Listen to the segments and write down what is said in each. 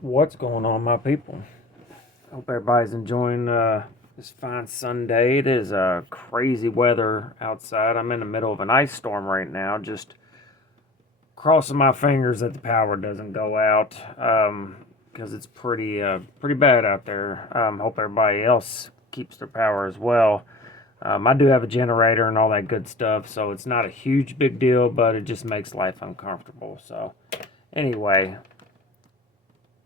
What's going on, my people? Hope everybody's enjoying this fine Sunday. It is crazy weather outside. I'm in the middle of an ice storm right now. Just crossing my fingers that the power doesn't go out because it's pretty bad out there. Hope everybody else keeps their power as well. I do have a generator and all that good stuff, so it's not a huge big deal, but it just makes life uncomfortable. So, anyway,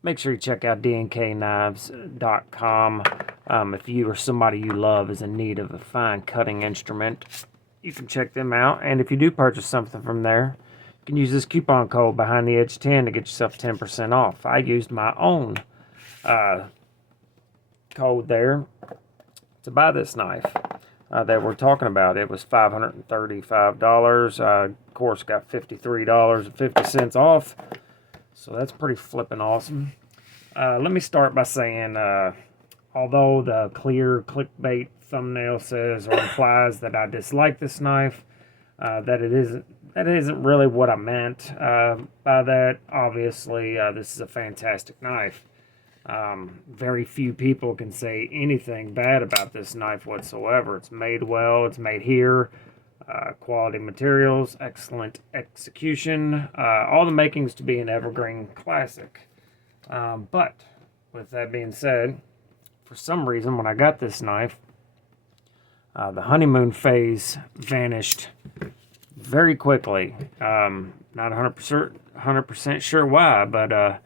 make sure you check out DNKKnives.com. If you or somebody you love is in need of a fine cutting instrument, you can check them out. And if you do purchase something from there, you can use this coupon code behind the edge 10 to get yourself 10% off. I used my own code there to buy this knife that we're talking about. It was $535. Of course, got $53.50 off. So that's pretty flippin' awesome. Let me start by saying, although the clear clickbait thumbnail says or implies that I dislike this knife, that isn't really what I meant by that. Obviously, this is a fantastic knife. Very few people can say anything bad about this knife whatsoever. It's made well. It's made here. Quality materials, excellent execution, all the makings to be an evergreen classic. But with that being said, for some reason when I got this knife, the honeymoon phase vanished very quickly. Not 100% sure why, but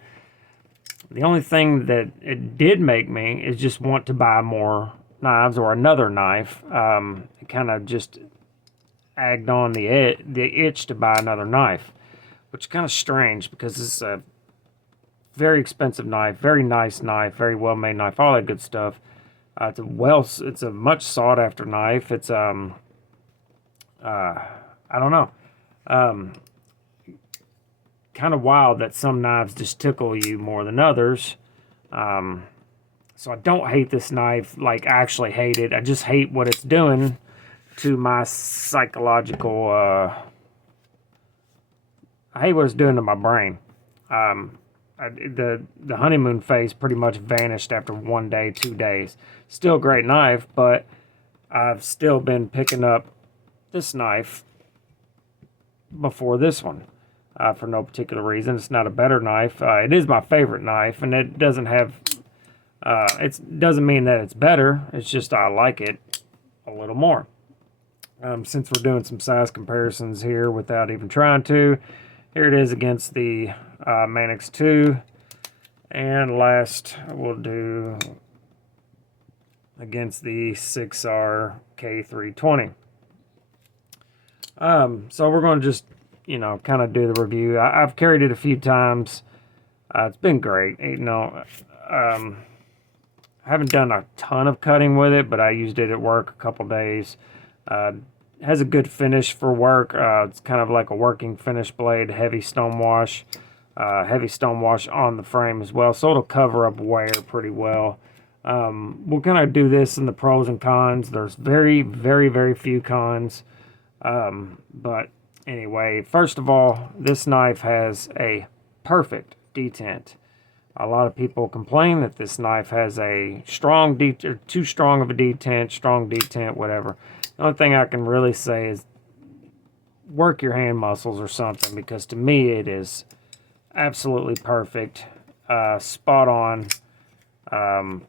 the only thing that it did make me is just want to buy more knives or another knife. It kind of just agged on the itch to buy another knife, which is kind of strange because this is a very expensive knife, very nice knife, very well made knife, all that good stuff. It's a much sought after knife. It's I don't know, kind of wild that some knives just tickle you more than others. So I don't hate this knife, like actually hate it. I just hate what it's doing to my psychological, I hate what it's doing to my brain. The honeymoon phase pretty much vanished after 1 day, 2 days. Still a great knife, but I've still been picking up this knife before this one for no particular reason. It's not a better knife. It is my favorite knife, and it doesn't mean that it's better. It's just I like it a little more. Since we're doing some size comparisons here without even trying to, here it is against the Manix 2, and last we'll do against the 6R K320. So we're going to just, kind of do the review. I've carried it a few times. It's been great. I haven't done a ton of cutting with it, but I used it at work a couple days. Has a good finish for work. It's kind of like a working finish blade, heavy stonewash on the frame as well, so it'll cover up wear pretty well. We'll kind of do this in the pros and cons. There's very, very, very few cons. But anyway, first of all, this knife has a perfect detent. A lot of people complain that this knife has a too strong of a detent, strong detent, whatever. The only thing I can really say is work your hand muscles or something, because to me it is absolutely perfect. Spot on.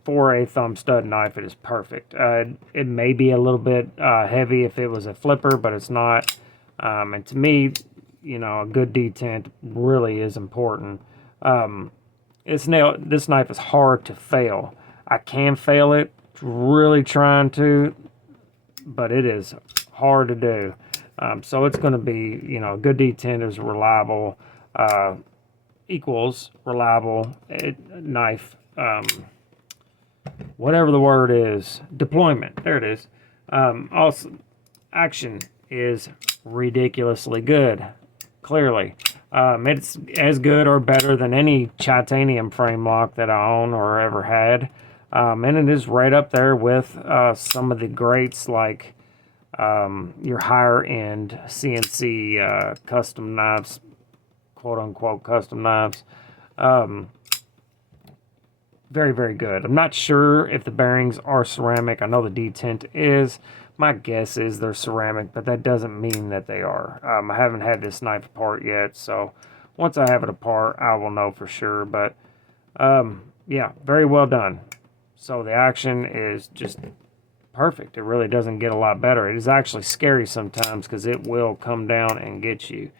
For a thumb stud knife, it is perfect. It may be a little bit heavy if it was a flipper, but it's not. And to me, a good detent really is important. This knife is hard to fail. I can fail it, really trying to, but it is hard to do. So it's going to be, a good detent is reliable, equals reliable knife. Whatever the word is, deployment. There it is. Also, action is ridiculously good. Clearly, it's as good or better than any titanium frame lock that I own or ever had. And it is right up there with some of the greats, like your higher end CNC custom knives, quote unquote custom knives. very, very good. I'm not sure if the bearings are ceramic. I know the detent is. My guess is they're ceramic, but that doesn't mean that they are. I haven't had this knife apart yet, so once I have it apart, I will know for sure. But yeah, very well done. So the action is just perfect. It really doesn't get a lot better. It is actually scary sometimes because it will come down and get you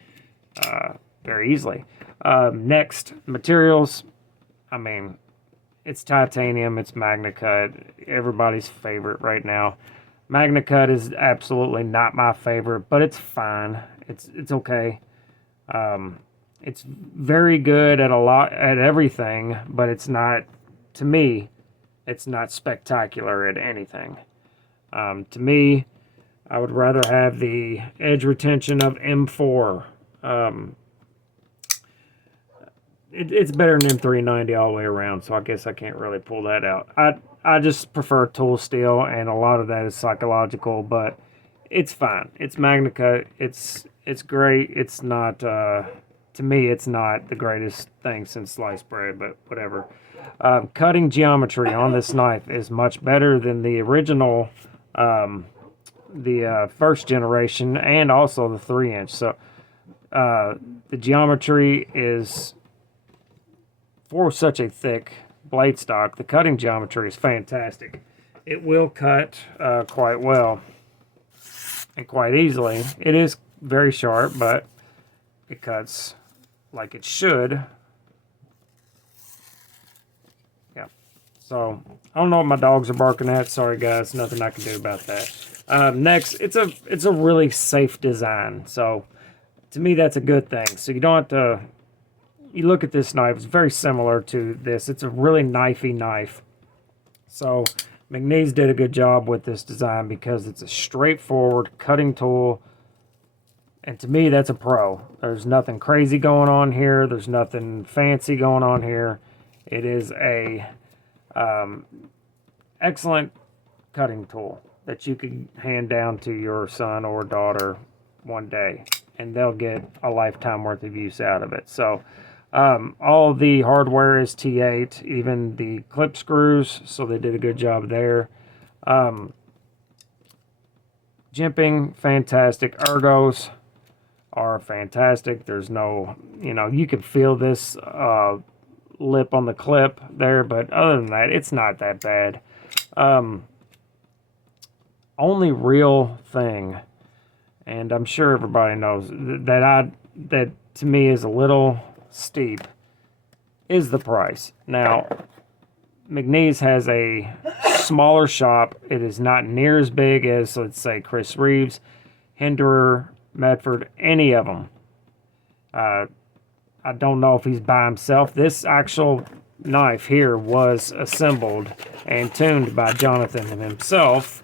very easily. Next, materials. I mean, it's titanium, it's MagnaCut, everybody's favorite right now. MagnaCut is absolutely not my favorite, but it's fine. It's okay. It's very good at everything, but it's not, to me, it's not spectacular at anything. To me, I would rather have the edge retention of M4. It's better than M390 all the way around, so I guess I can't really pull that out. I just prefer tool steel, and a lot of that is psychological, but it's fine. It's MagnaCut. It's great. It's not, to me, it's not the greatest thing since sliced bread, but whatever. Cutting geometry on this knife is much better than the original, the first generation, and also the 3-inch. So the geometry is, for such a thick blade stock, the cutting geometry is fantastic. It will cut quite well and quite easily. It is very sharp, but it cuts like it should. Yeah. So I don't know what my dogs are barking at. Sorry guys, nothing I can do about that. Next, it's a really safe design. So to me, that's a good thing. So you don't have to. You look at this knife, it's very similar to this. It's a really knifey knife. So McNees did a good job with this design because it's a straightforward cutting tool. And to me, that's a pro. There's nothing crazy going on here. There's nothing fancy going on here. It is a excellent cutting tool that you can hand down to your son or daughter one day, and they'll get a lifetime worth of use out of it. So all the hardware is T8, even the clip screws, so they did a good job there. Jimping, fantastic. Ergos are fantastic. There's no, you can feel this lip on the clip there, but other than that, it's not that bad. Only real thing, and I'm sure everybody knows that to me is a little steep, is the price. Now, McNees has a smaller shop. It is not near as big as, let's say, Chris Reeves, Hinderer, Medford, any of them. I don't know if he's by himself. This actual knife here was assembled and tuned by Jonathan himself.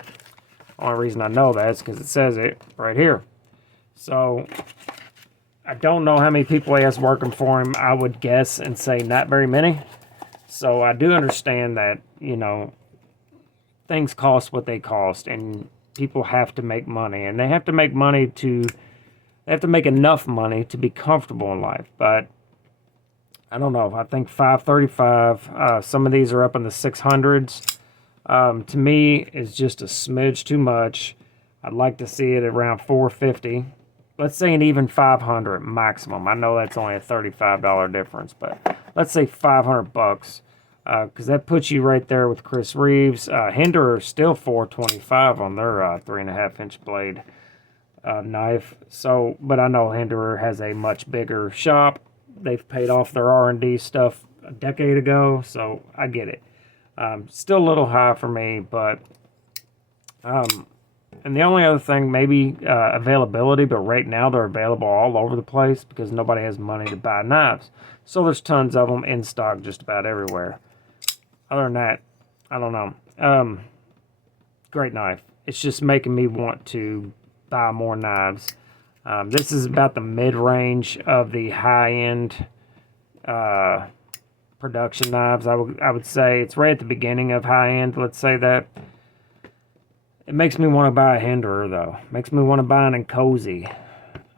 Only reason I know that is because it says it right here. So I don't know how many people he has working for him. I would guess and say not very many. So I do understand that, things cost what they cost, and people have to make money, and they have to make enough money to be comfortable in life. But I don't know. I think $535. Some of these are up in the 600s. To me, is just a smidge too much. I'd like to see it around $450. Let's say an even $500 maximum. I know that's only a $35 difference, but let's say $500 bucks, because that puts you right there with Chris Reeves. Hinderer is still $425 on their 3.5-inch blade knife. So, but I know Hinderer has a much bigger shop. They've paid off their R&D stuff a decade ago, so I get it. Still a little high for me, but and the only other thing, maybe availability, but right now they're available all over the place because nobody has money to buy knives. So there's tons of them in stock just about everywhere. Other than that, I don't know. Great knife. It's just making me want to buy more knives. This is about the mid-range of the high-end production knives. I would say it's right at the beginning of high-end, let's say that. It makes me want to buy a Hinderer, though. Makes me want to buy an Cozy.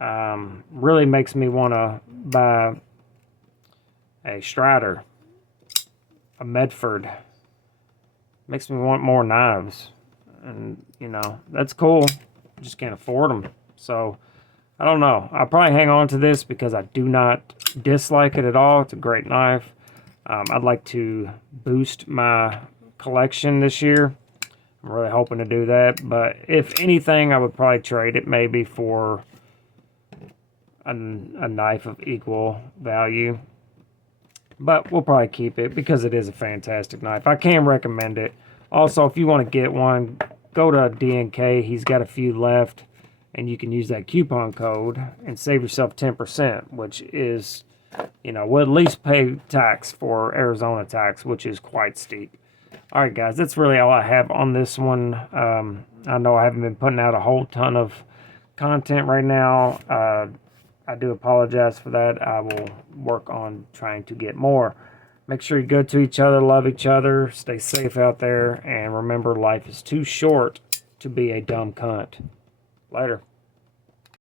Really makes me want to buy a Strider. a Medford. Makes me want more knives. And, you know, that's cool. Just can't afford them. So, I don't know. I'll probably hang on to this because I do not dislike it at all. It's a great knife. I'd like to boost my collection this year. I'm really hoping to do that. But if anything, I would probably trade it maybe for a knife of equal value. But we'll probably keep it because it is a fantastic knife. I can recommend it. Also, if you want to get one, go to DNK. He's got a few left. And you can use that coupon code and save yourself 10%, which is, you know, will at least pay tax for Arizona tax, which is quite steep. All right, guys, that's really all I have on this one. I know I haven't been putting out a whole ton of content right now. I do apologize for that. I will work on trying to get more. Make sure you go to each other, love each other, stay safe out there, and remember, life is too short to be a dumb cunt. Later.